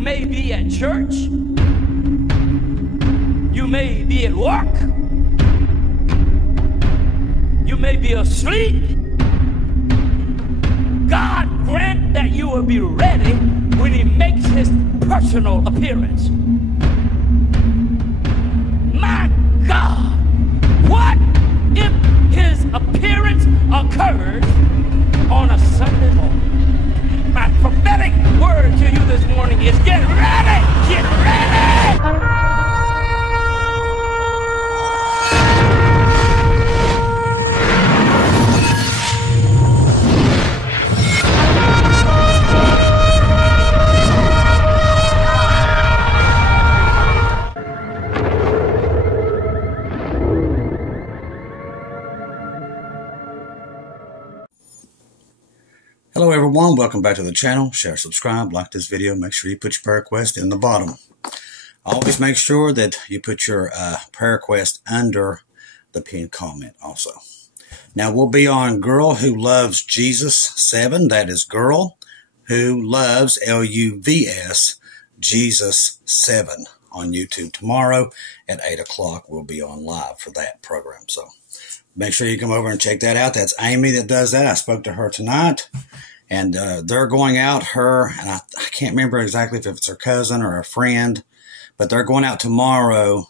may be at church. You may be at work. You may be asleep. God grant that you will be ready when he makes his personal appearance. My God, what if his appearance occurs on a Sunday morning? My prophetic word to you this morning is get ready! Get ready! Hello everyone, welcome back to the channel. Share, subscribe, like this video. Make sure you put your prayer request in the bottom. Always make sure that you put your prayer request under the pinned comment also. Now we'll be on Girl Who Loves Jesus 7. That is Girl Who Loves, L-U-V-S, Jesus 7 on YouTube tomorrow at 8 o'clock. We'll be on live for that program. So make sure you come over and check that out. That's Amy that does that. I spoke to her tonight. And they're going out, her, and I can't remember exactly if it's her cousin or a friend, but they're going out tomorrow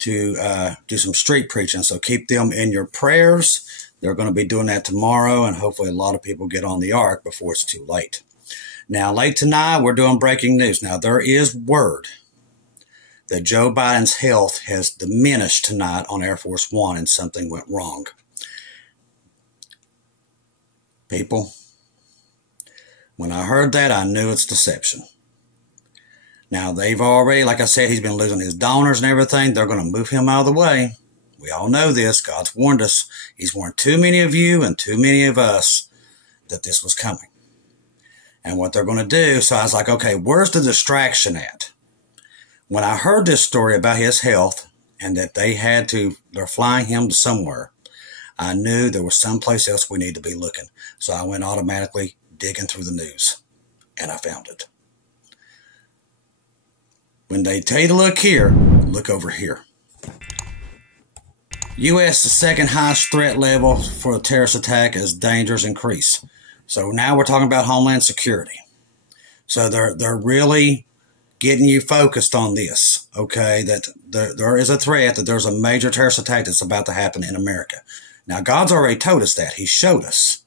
to do some street preaching. So keep them in your prayers. They're going to be doing that tomorrow, and hopefully a lot of people get on the ark before it's too late. Now, late tonight, we're doing breaking news. Now, there is word that Joe Biden's health has diminished tonight on Air Force One, and something went wrong. People, when I heard that, I knew it's deception. Now, they've already, like I said, he's been losing his donors and everything. They're going to move him out of the way. We all know this. God's warned us. He's warned too many of you and too many of us that this was coming. And what they're going to do, so I was like, okay, where's the distraction at? When I heard this story about his health and that they're flying him to somewhere, I knew there was someplace else we need to be looking. So I went automatically digging through the news, and I found it. When they tell you to look here, look over here. U.S. the second highest threat level for a terrorist attack as dangers increase. So now we're talking about Homeland Security. So they're really getting you focused on this, okay, that there is a threat, that there's a major terrorist attack that's about to happen in America. Now, God's already told us that. He showed us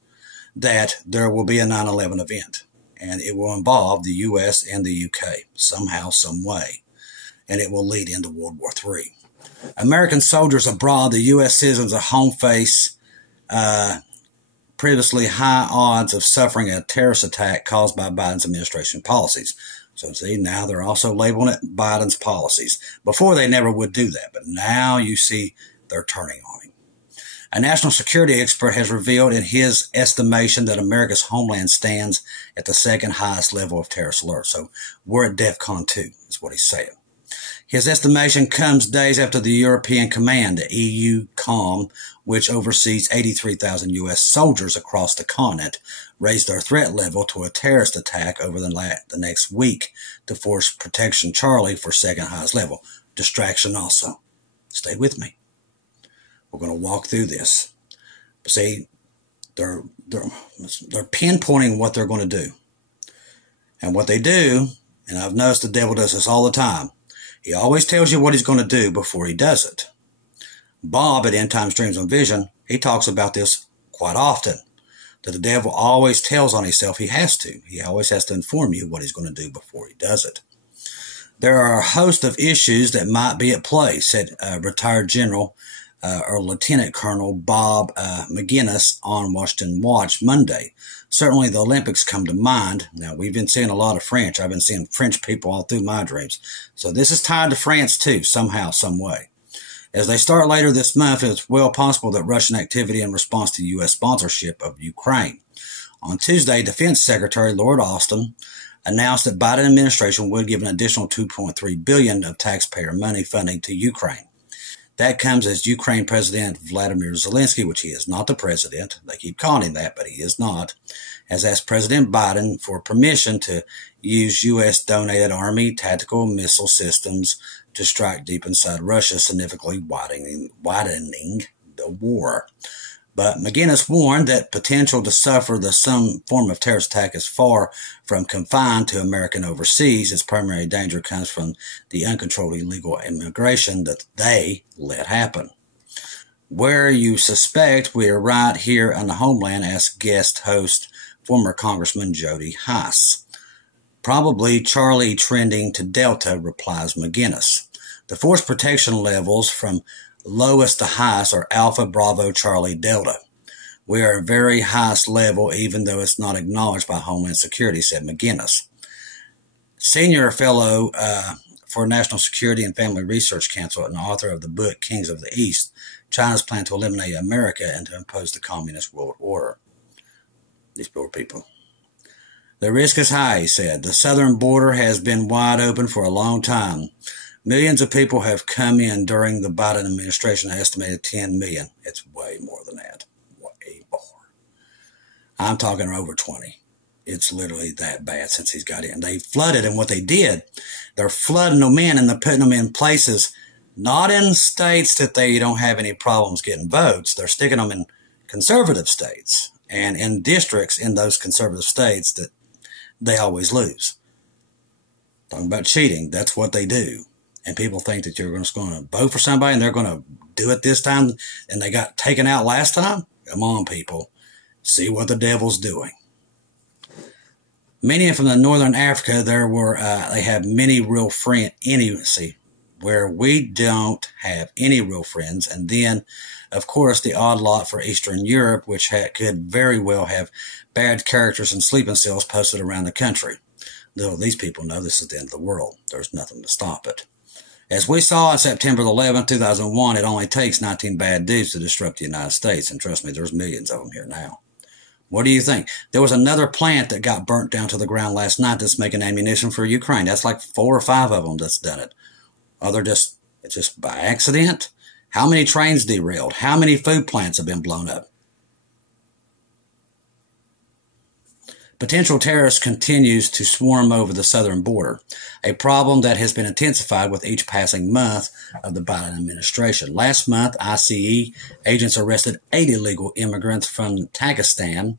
that there will be a 9/11 event, and it will involve the U.S. and the U.K. somehow, some way, and it will lead into World War III. American soldiers abroad, the U.S. citizens at home face previously high odds of suffering a terrorist attack caused by Biden's administration policies. So see, now they're also labeling it Biden's policies. Before they never would do that, but now you see they're turning on him. A national security expert has revealed in his estimation that America's homeland stands at the second highest level of terrorist alert. So we're at DEFCON 2, is what he's saying. His estimation comes days after the European Command, the EUCOM, which oversees 83,000 U.S. soldiers across the continent, raised their threat level to a terrorist attack over the next week to force Protection Charlie for second highest level. Distraction also. Stay with me. We're going to walk through this. See, they're pinpointing what they're going to do. And what they do, and I've noticed the devil does this all the time, he always tells you what he's going to do before he does it. Bob at End Times Dreams and Vision, he talks about this quite often, that the devil always tells on himself he has to. He always has to inform you what he's going to do before he does it. There are a host of issues that might be at play, said retired General or Lieutenant Colonel Bob McGinnis on Washington Watch Monday. Certainly the Olympics come to mind. Now, we've been seeing a lot of French. I've been seeing French people all through my dreams. So this is tied to France too, somehow, some way. As they start later this month, it's well possible that Russian activity in response to U.S. sponsorship of Ukraine. On Tuesday, Defense Secretary Lord Austin announced that Biden administration would give an additional $2.3 billion of taxpayer money funding to Ukraine. That comes as Ukraine President Vladimir Zelensky, which he is not the president. They keep calling him that, but he is not. has asked President Biden for permission to use U.S.-donated Army tactical missile systems to strike deep inside Russia, significantly widening the war. But McGinnis warned that potential to suffer some form of terrorist attack is far from confined to American overseas. Its primary danger comes from the uncontrolled illegal immigration that they let happen. Where you suspect, we are right here on the homeland, asked guest host former Congressman Jody Hice. Probably Charlie trending to Delta, replies McGinnis. The force protection levels from lowest to highest are Alpha, Bravo, Charlie, Delta. We are at very highest level, even though it's not acknowledged by Homeland Security, said McGinnis. Senior fellow for National Security and Family Research Council and author of the book Kings of the East, China's plan to eliminate America and to impose the communist world order. These poor people. The risk is high, he said. The southern border has been wide open for a long time. Millions of people have come in during the Biden administration, an estimated 10 million. It's way more than that. Way more. I'm talking over 20. It's literally that bad since he's got in. They flooded, and what they did, they're flooding them in and they're putting them in places, not in states that they don't have any problems getting votes. They're sticking them in conservative states and in districts in those conservative states that they always lose. Talking about cheating, that's what they do. And people think that you're just going to vote for somebody and they're going to do it this time and they got taken out last time? Come on, people. See what the devil's doing. Many from the northern Africa, they have many real friends. Where we don't have any real friends. And then, of course, the odd lot for Eastern Europe, which could very well have bad characters and sleeping cells posted around the country. Though these people know this is the end of the world. There's nothing to stop it. As we saw on September 11, 2001, it only takes 19 bad dudes to disrupt the United States. And trust me, there's millions of them here now. What do you think? There was another plant that got burnt down to the ground last night that's making ammunition for Ukraine. That's like 4 or 5 of them that's done it. Are they just by accident? How many trains derailed? How many food plants have been blown up? Potential terrorists continues to swarm over the southern border, a problem that has been intensified with each passing month of the Biden administration. Last month, ICE agents arrested 8 illegal immigrants from Pakistan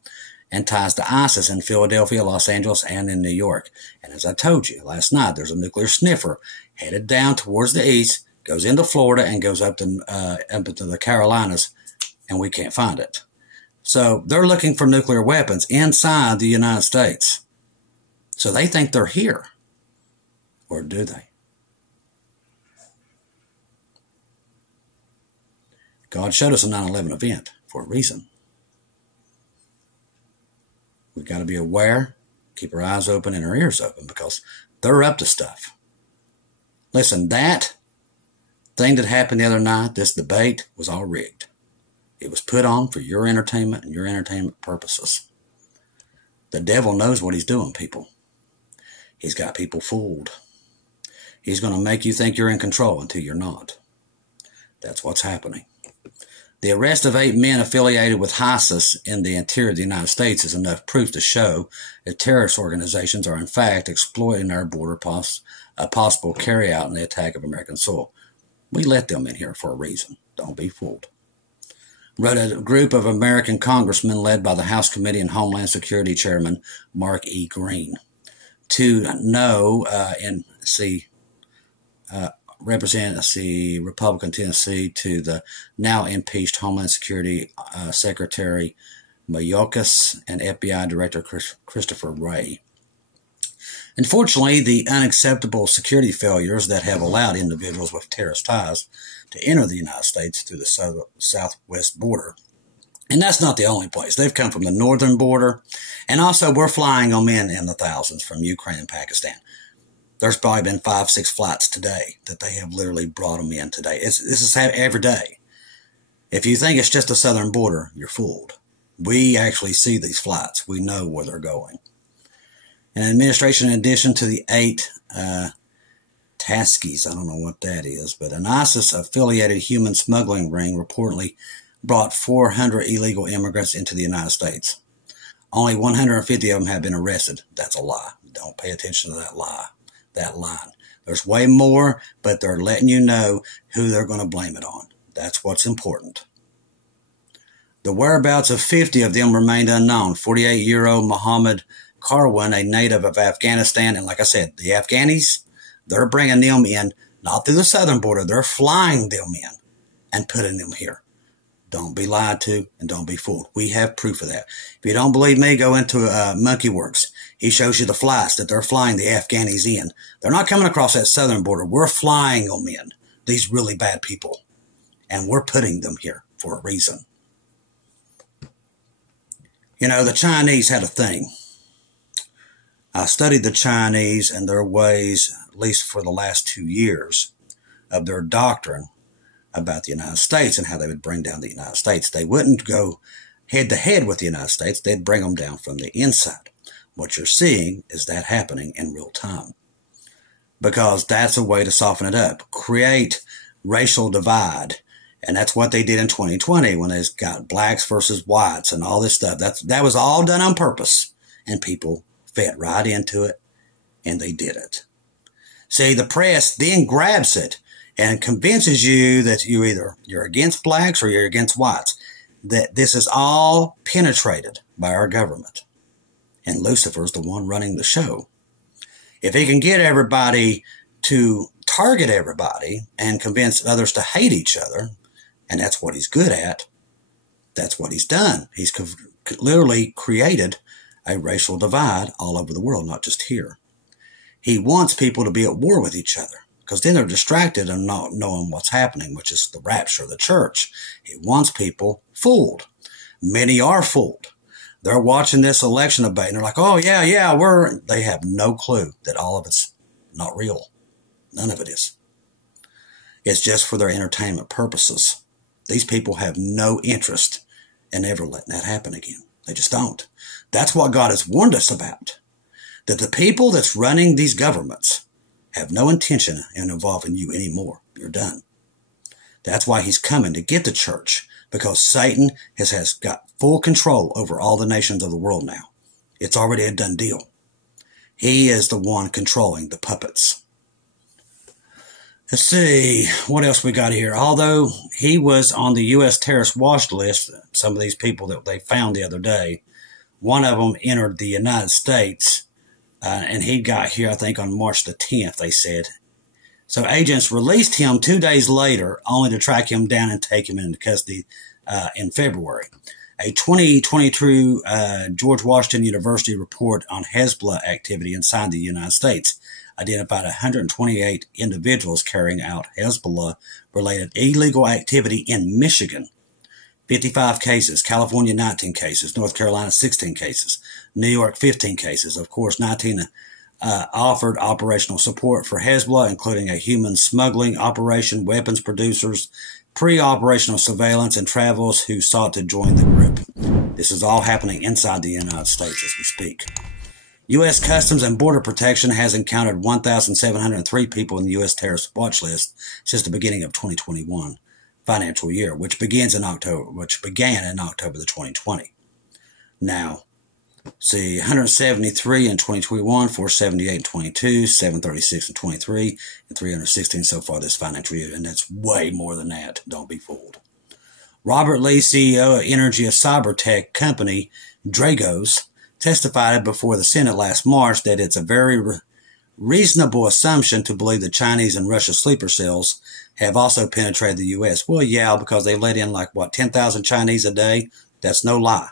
and ties to ISIS in Philadelphia, Los Angeles, and in New York. And as I told you last night, there's a nuclear sniffer headed down towards the east, goes into Florida, and goes up into the Carolinas, and we can't find it. So they're looking for nuclear weapons inside the United States. So they think they're here. Or do they? God showed us a 9/11 event for a reason. We've got to be aware, keep our eyes open and our ears open, because they're up to stuff. Listen, that thing that happened the other night, this debate, was all rigged. It was put on for your entertainment and your entertainment purposes. The devil knows what he's doing, people. He's got people fooled. He's going to make you think you're in control until you're not. That's what's happening. The arrest of 8 men affiliated with ISIS in the interior of the United States is enough proof to show that terrorist organizations are in fact exploiting our border a possible carry-out in the attack of American soil. We let them in here for a reason. Don't be fooled. Wrote a group of American congressmen led by the House Committee on Homeland Security Chairman Mark E. Green to know represent Republican Tennessee to the now impeached Homeland Security Secretary Mayorkas and FBI Director Christopher Wray. Unfortunately, the unacceptable security failures that have allowed individuals with terrorist ties to enter the United States through the southwest border. And that's not the only place. They've come from the northern border. And also, we're flying them in the thousands from Ukraine and Pakistan. There's probably been 5-6 flights today that they have literally brought them in today. This is every day. If you think it's just the southern border, you're fooled. We actually see these flights. We know where they're going. An administration, in addition to the 8 Taskies, I don't know what that is, but an ISIS-affiliated human smuggling ring reportedly brought 400 illegal immigrants into the United States. only 150 of them have been arrested. That's a lie. Don't pay attention to that lie, that line. There's way more, but they're letting you know who they're going to blame it on. That's what's important. The whereabouts of 50 of them remained unknown. 48-year-old Mohammed Karwan, a native of Afghanistan. And like I said, the Afghanis, they're bringing them in, not through the southern border. They're flying them in and putting them here. Don't be lied to and don't be fooled. We have proof of that. If you don't believe me, go into Monkey Works. He shows you the flights that they're flying the Afghanis in. They're not coming across that southern border. We're flying them in, these really bad people. And we're putting them here for a reason. You know, the Chinese had a thing. I studied the Chinese and their ways, at least for the last 2 years, of their doctrine about the United States and how they would bring down the United States. They wouldn't go head to head with the United States. They'd bring them down from the inside. What you're seeing is that happening in real time. Because that's a way to soften it up. Create racial divide. And that's what they did in 2020 when they got blacks versus whites and all this stuff. That was all done on purpose. And people fed right into it. And they did it. See, the press then grabs it and convinces you that you're against blacks or you're against whites. That this is all penetrated by our government. And Lucifer's the one running the show. If he can get everybody to target everybody and convince others to hate each other, and that's what he's good at, that's what he's done. He's literally created a racial divide all over the world, not just here. He wants people to be at war with each other because then they're distracted and not knowing what's happening, which is the rapture of the church. He wants people fooled. Many are fooled. They're watching this election debate and they're like, oh, yeah, they have no clue that all of it's not real. None of it is. It's just for their entertainment purposes. These people have no interest in ever letting that happen again. They just don't. That's what God has warned us about. That the people that's running these governments have no intention in involving you anymore. You're done. That's why he's coming to get the church. Because Satan has got full control over all the nations of the world now. It's already a done deal. He is the one controlling the puppets. Let's see, what else we got here? Although he was on the U.S. terrorist watch list, some of these people that they found the other day, one of them entered the United States, and he got here, I think, on March the 10th, they said. So agents released him 2 days later, only to track him down and take him into custody in February. A 2022 George Washington University report on Hezbollah activity inside the United States identified 128 individuals carrying out Hezbollah-related illegal activity in Michigan. 55 cases, California 19 cases, North Carolina 16 cases, New York 15 cases. Of course, 19 offered operational support for Hezbollah, including a human smuggling operation, weapons producers, pre-operational surveillance, and travelers who sought to join the group. This is all happening inside the United States as we speak. U.S. Customs and Border Protection has encountered 1,703 people in the U.S. terrorist watch list since the beginning of 2021 financial year, which began in October the 2020. Now, see, 173 in 2021, 478 in 22, 736 in 23, and 316 so far this financial year, and that's way more than that. Don't be fooled. Robert Lee, CEO of energy of cyber tech company Dragos, testified before the Senate last March that it's a very reasonable assumption to believe the Chinese and Russia sleeper cells have also penetrated the U.S. Well, yeah, because they let in 10,000 Chinese a day. That's no lie.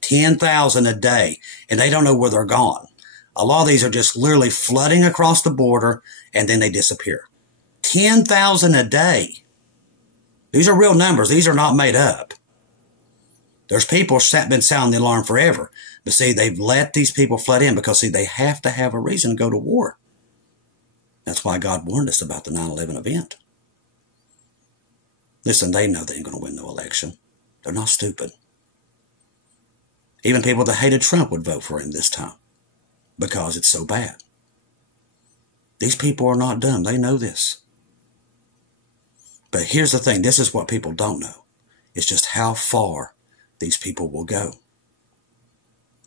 10,000 a day, and they don't know where they're gone. A lot of these are just literally flooding across the border, and then they disappear. 10,000 a day. These are real numbers. These are not made up. There's people been sounding the alarm forever. But see, they've let these people flood in because, see, they have to have a reason to go to war. That's why God warned us about the 9/11 event. Listen, they know they ain't going to win no election. They're not stupid. Even people that hated Trump would vote for him this time because it's so bad. These people are not dumb. They know this. But here's the thing. This is what people don't know. It's just how far these people will go.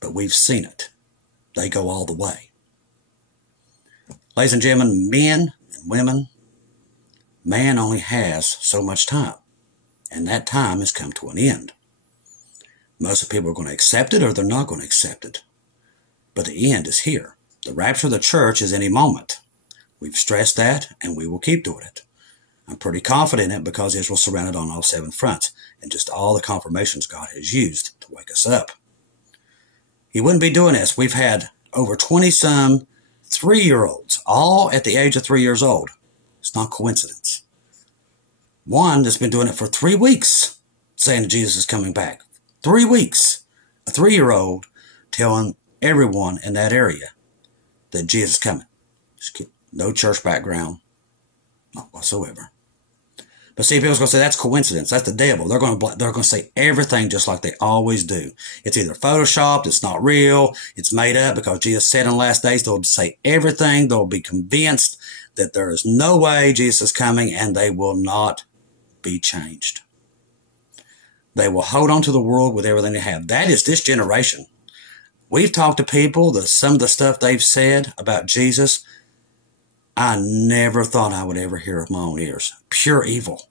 but we've seen it. They go all the way. Ladies and gentlemen, men and women, man only has so much time, and that time has come to an end. Most of the people are going to accept it or they're not going to accept it. But the end is here. The rapture of the church is any moment. We've stressed that, and we will keep doing it. I'm pretty confident in it because Israel's surrounded on all 7 fronts, and just all the confirmations God has used to wake us up. He wouldn't be doing this. We've had over 20-some 3-year-olds, all at the age of 3 years old. It's not coincidence. One that's been doing it for 3 weeks, saying that Jesus is coming back. 3 weeks. A 3-year-old telling everyone in that area that Jesus is coming. No church background, not whatsoever. But see, people's going to say that's coincidence. That's the devil. They're going to say everything just like they always do. It's either photoshopped, it's not real, it's made up because Jesus said in the last days they'll say everything. They'll be convinced that there is no way Jesus is coming, and they will not be changed. They will hold on to the world with everything they have. That is this generation. We've talked to people, some of the stuff they've said about Jesus, I never thought I would ever hear with my own ears. Pure evil.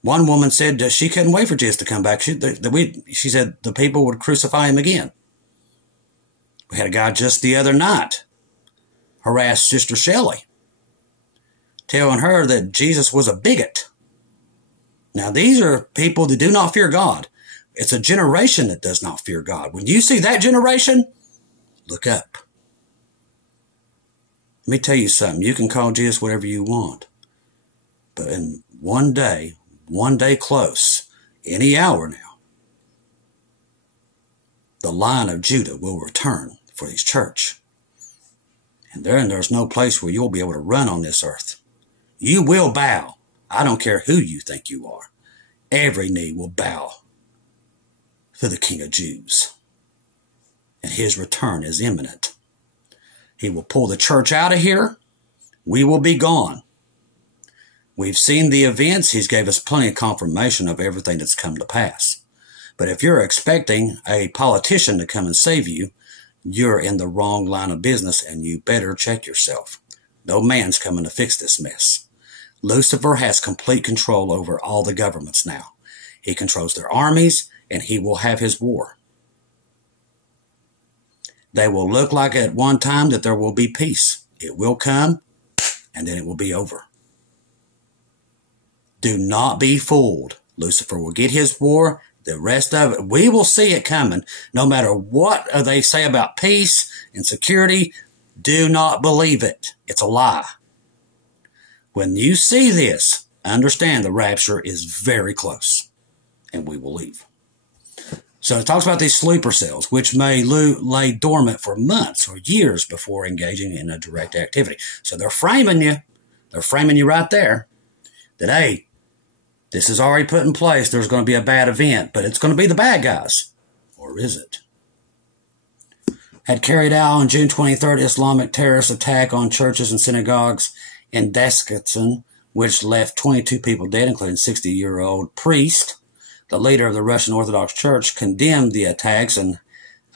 One woman said she couldn't wait for Jesus to come back. She said the people would crucify him again. We had a guy just the other night harass Sister Shelley, telling her that Jesus was a bigot. Now, these are people that do not fear God. It's a generation that does not fear God. When you see that generation, look up. Let me tell you something. You can call Jesus whatever you want. But in one day close, any hour now, the Lion of Judah will return for his church. And there's no place where you'll be able to run on this earth. You will bow. I don't care who you think you are. Every knee will bow for the King of Jews. And his return is imminent. He will pull the church out of here. We will be gone. We've seen the events. He's gave us plenty of confirmation of everything that's come to pass. But if you're expecting a politician to come and save you, you're in the wrong line of business, and you better check yourself. No man's coming to fix this mess. Lucifer has complete control over all the governments now. He controls their armies, and he will have his war. They will look like at one time that there will be peace. It will come, and then it will be over. Do not be fooled. Lucifer will get his war. The rest of it, we will see it coming. No matter what they say about peace and security, do not believe it. It's a lie. When you see this, understand the rapture is very close, and we will leave. So it talks about these sleeper cells, which may lay dormant for months or years before engaging in a direct activity. So they're framing you. They're framing you right there that, hey, this is already put in place. There's going to be a bad event, but it's going to be the bad guys. Or is it? Had carried out on June 23rd Islamic terrorist attack on churches and synagogues in DAYS.CHURCH, which left 22 people dead, including a 60-year-old priest. The leader of the Russian Orthodox Church condemned the attacks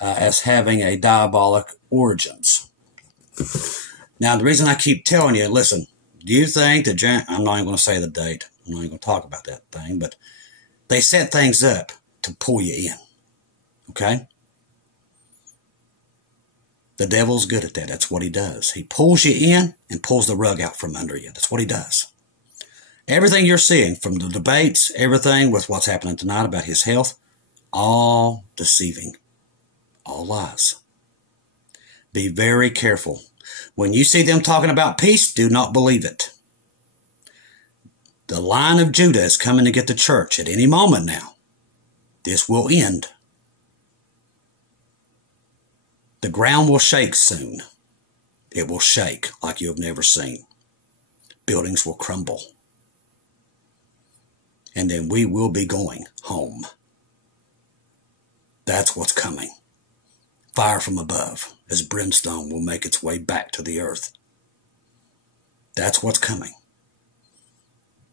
as having a diabolic origins. Now, the reason I keep telling you, listen, do you think that, I'm not even going to say the date. I'm not even going to talk about that thing, but they set things up to pull you in. Okay? The devil's good at that. That's what he does. He pulls you in and pulls the rug out from under you. That's what he does. Everything you're seeing, from the debates, everything with what's happening tonight about his health, all deceiving, all lies. Be very careful. When you see them talking about peace, do not believe it. The Lion of Judah is coming to get the church at any moment now. This will end. The ground will shake soon. It will shake like you have never seen. Buildings will crumble. And then we will be going home. That's what's coming. Fire from above, as brimstone will make its way back to the earth. That's what's coming.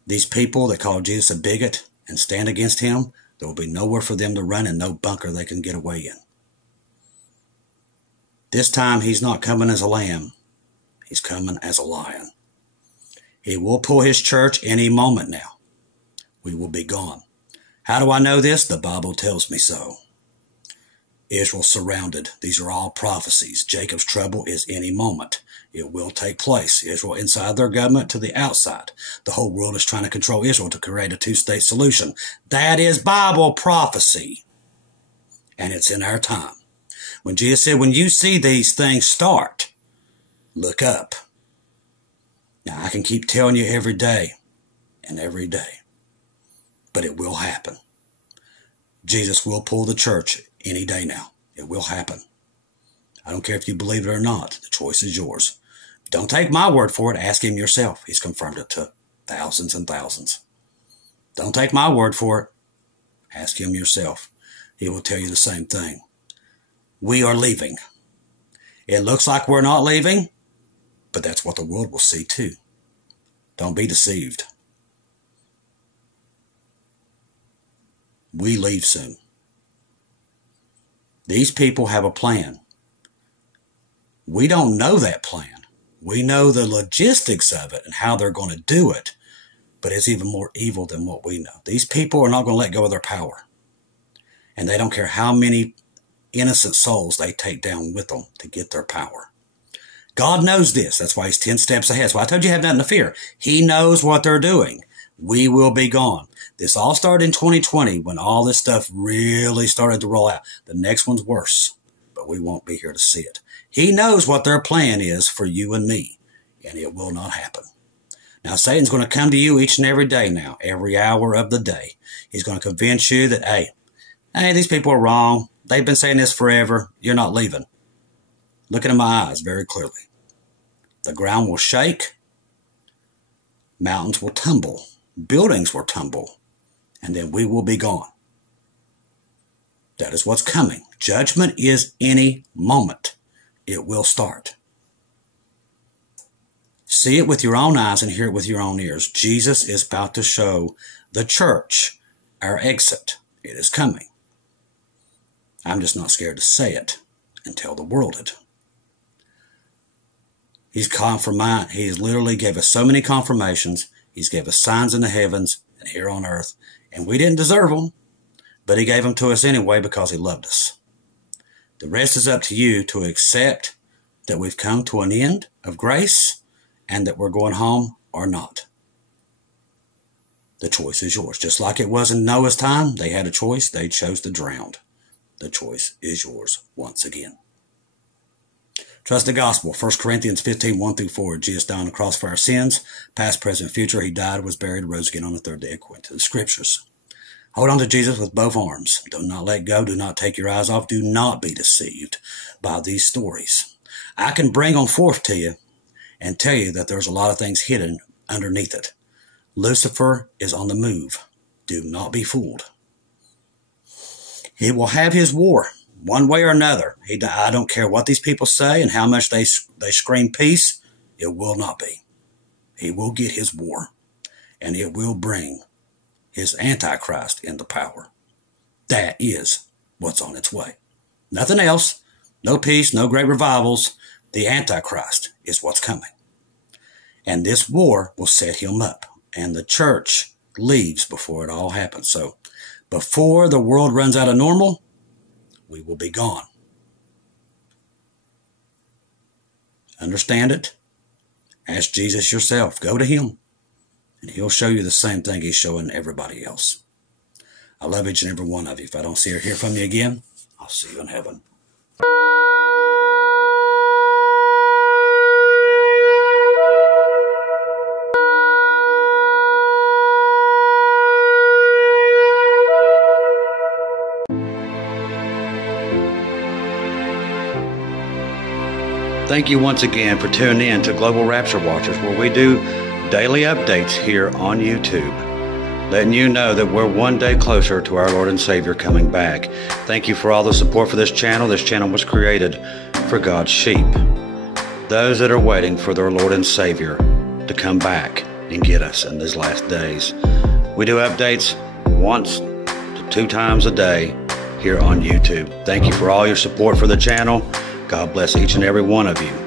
These people that call Jesus a bigot and stand against him, there will be nowhere for them to run and no bunker they can get away in. This time he's not coming as a lamb. He's coming as a lion. He will pull his church any moment now. We will be gone. How do I know this? The Bible tells me so. Israel surrounded. These are all prophecies. Jacob's trouble is any moment. It will take place. Israel inside their government to the outside. The whole world is trying to control Israel to create a two-state solution. That is Bible prophecy. And it's in our time. When Jesus said, when you see these things start, look up. Now, I can keep telling you every day and every day, but it will happen. Jesus will pull the church any day now. It will happen. I don't care if you believe it or not. The choice is yours. Don't take my word for it. Ask him yourself. He's confirmed it to thousands and thousands. Don't take my word for it. Ask him yourself. He will tell you the same thing. We are leaving. It looks like we're not leaving, but that's what the world will see too. Don't be deceived. We leave soon. These people have a plan. We don't know that plan. We know the logistics of it and how they're going to do it, but it's even more evil than what we know. These people are not going to let go of their power. And they don't care how many innocent souls they take down with them to get their power. God knows this. That's why he's 10 steps ahead. So I told you have nothing to fear. He knows what they're doing. We will be gone. This all started in 2020 when all this stuff really started to roll out. The next one's worse, but we won't be here to see it. He knows what their plan is for you and me, and it will not happen. Now, Satan's going to come to you each and every day now, every hour of the day. He's going to convince you that, hey, these people are wrong. They've been saying this forever. You're not leaving. Look into my eyes very clearly. The ground will shake. Mountains will tumble. Buildings will tumble. And then we will be gone. That is what's coming. Judgment is any moment. It will start. See it with your own eyes and hear it with your own ears. Jesus is about to show the church our exit. It is coming. I'm just not scared to say it and tell the world it. He's confirmed. He literally gave us so many confirmations. He's gave us signs in the heavens and here on earth. And we didn't deserve them, but he gave them to us anyway because he loved us. The rest is up to you to accept that we've come to an end of grace and that we're going home or not. The choice is yours. Just like it was in Noah's time, they had a choice. They chose to drown. The choice is yours once again. Trust the gospel. 1 Corinthians 15, 1-4. Jesus died on the cross for our sins. Past, present, future. He died, was buried, rose again on the third day according to the scriptures. Hold on to Jesus with both arms. Do not let go. Do not take your eyes off. Do not be deceived by these stories. I can bring them forth to you and tell you that there's a lot of things hidden underneath it. Lucifer is on the move. Do not be fooled. He will have his war one way or another. I don't care what these people say and how much they scream peace. It will not be. He will get his war, and it will bring his Antichrist into power. That is what's on its way. Nothing else. No peace, no great revivals. The Antichrist is what's coming. And this war will set him up. And the church leaves before it all happens. So before the world runs out of normal, we will be gone. Understand it? Ask Jesus yourself. Go to him. And he'll show you the same thing he's showing everybody else. I love each and every one of you. If I don't see or hear from you again, I'll see you in heaven. Thank you once again for tuning in to Global Rapture Watchers, where we do daily updates here on YouTube, letting you know that we're one day closer to our Lord and Savior coming back. Thank you for all the support for this channel. This channel was created for God's sheep, those that are waiting for their Lord and Savior to come back and get us in these last days. We do updates once to 2 times a day here on YouTube. Thank you for all your support for the channel. God bless each and every one of you.